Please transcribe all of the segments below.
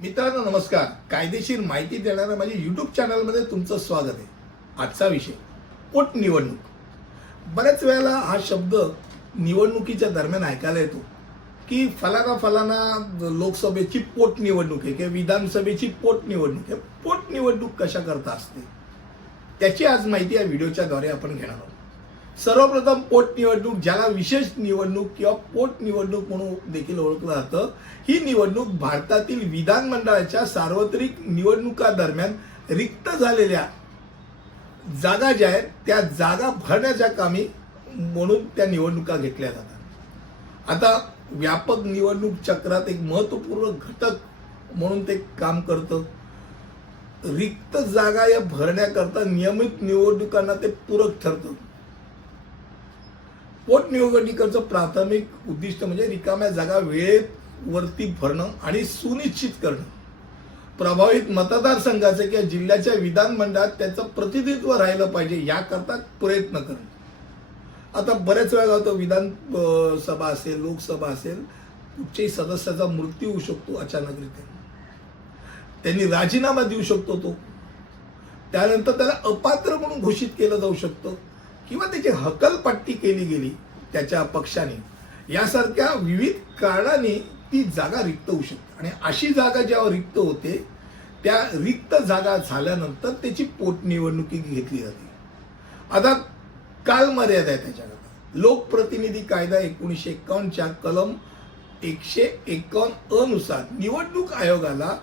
मित्रांनो नमस्कार. कायदेशीर माहिती देणाऱ्या माझ्या युट्यूब चॅनलमध्ये तुमचं स्वागत आहे. आजचा विषय पोटनिवडणूक बऱ्याच वेळेला हा शब्द निवडणुकीच्या दरम्यान ऐकायला येतो की फलाना फलाना लोकसभेची पोटनिवडणूक आहे किंवा विधानसभेची पोटनिवडणूक आहे. पोटनिवडणूक कशा करता असते? त्याची आज माहिती या व्हिडिओच्याद्वारे आपण घेणार आहोत. सर्वप्रथम पोटनिवडणूक ज्याला विशेष निवडणूक किंवा पोटनिवडणूक म्हणून देखील ओळखलं जातं ही निवडणूक भारतातील विधानमंडळाच्या सार्वत्रिक निवडणुका दरम्यान रिक्त झालेल्या जागा ज्या आहेत त्या जागा भरण्याच्या कामी म्हणून त्या निवडणुका घेतल्या जातात. आता व्यापक निवडणूक चक्रात एक महत्त्वपूर्ण घटक म्हणून ते काम करतं. रिक्त जागा या भरण्याकरता नियमित निवडणुकांना ते पूरक ठरतं. पोटनिवडणुकीचं प्राथमिक उद्दिष्ट म्हणजे रिकाम्या जागा वेळेवरती भरणं आणि सुनिश्चित करणं. प्रभावित मतदारसंघाचं किंवा जिल्ह्याच्या विधानमंडळात त्याचं प्रतिनिधित्व राहिलं पाहिजे याकरता प्रयत्न करणं. आता बऱ्याच वेळा होतं विधान सभा असेल लोकसभा असेल कुठच्याही सदस्याचा मृत्यू होऊ शकतो अचानकरित्या. त्यांनी राजीनामा देऊ शकतो तो. त्यानंतर त्याला अपात्र म्हणून घोषित केलं जाऊ शकतं. किंवा त्याची हकलपट्टी केली गेली त्याच्या पक्षाने यासारख्या विविध कारणाने ती जागा रिक्त होऊ शकते. आणि अशी जागा जेव्हा रिक्त होते त्या रिक्त जागा झाल्यानंतर त्याची पोटनिवडणुकी घेतली जाते. आता कालमर्यादा आहे त्याच्याकरता लोकप्रतिनिधी कायदा एकोणीसशे एकावन्नच्या कलम एकशे एकावन्न अनुसार निवडणूक आयोगाला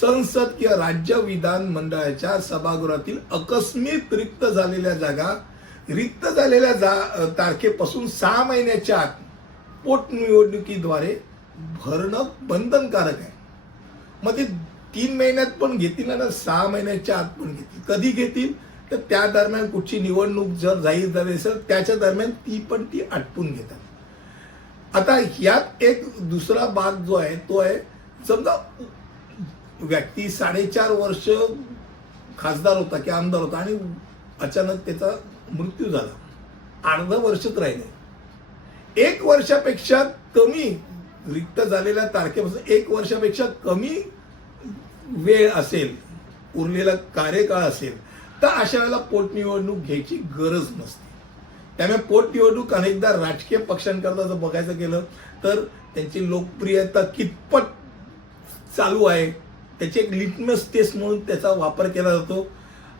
संसद किंवा राज्य विधान मंडळाच्या सभागृहातील अकस्मित रिक्त झालेल्या जागा रिक्त झालेल्या जा तारखेपासून सहा महिन्याच्या आत पोटनिवडणुकीद्वारे भरणं बंधनकारक आहे. मग ते तीन महिन्यात पण घेतील आणि सहा महिन्याच्या आत पण घेतील. कधी घेतील? तर त्या दरम्यान कुठची निवडणूक जर जाहीर झाली असेल त्याच्या दरम्यान ती पण ती आटपून घेतात. आता यात एक दुसरा भाग जो आहे तो आहे समजा व्यक्ती साडेचार वर्ष खासदार होता किंवा आमदार होता आणि अचानक त्याचा मृत्यू झाला. अर्ध वर्षच राहिले. एक वर्षापेक्षा कमी रिक्त झालेल्या तारखेपासून एक वर्षापेक्षा कमी वेळ असेल उरलेला कार्यकाळ असेल तर अशा वेळेला पोटनिवडणूक घ्यायची गरज नसते. त्यामुळे पोटनिवडणूक अनेकदा राजकीय पक्षांकरता जर बघायचं गेलं तर त्यांची लोकप्रियता कितपत चालू आहे त्याचे एक लिटमस टेस्ट म्हणून त्याचा वापर केला जातो.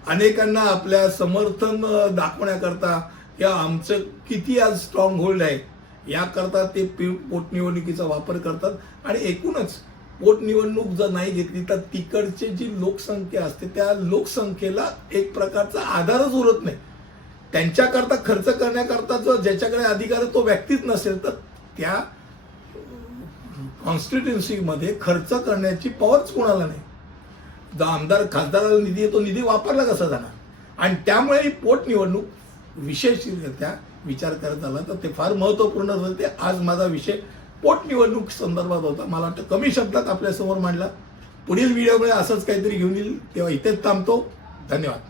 अनेकांना आपल्या समर्थन दाखवण्याकरता या आमचं किती आज स्ट्रॉंग होल्ड आहे याकरता ते पि- पोटनिवडणुकीचा वापर करतात. आणि एकूणच पोटनिवडणूक जर नाही घेतली तर तिकडची जी लोकसंख्या असते त्या लोकसंख्येला एक प्रकारचा आधारच उरत नाही. त्यांच्याकरता खर्च करण्याकरता जो ज्याच्याकडे अधिकार आहे तो व्यक्तीच नसेल तर त्या कॉन्स्टिट्युन्सीमध्ये खर्च करण्याची पॉवरच कोणाला नाही. आमदार खासदाराला निधी आहे तो निधी वापरला कसा जाणार? आणि त्यामुळे ही पोटनिवडणूक विशेषरित्या विचार करत आला तर ते फार महत्त्वपूर्ण ठरते आज माझा विषय पोटनिवडणूक संदर्भात होता. मला वाटतं कमी शब्दात आपल्यासमोर मांडला. पुढील व्हिडिओमुळे असंच काहीतरी घेऊन येईल. तेव्हा इथेच थांबतो. धन्यवाद.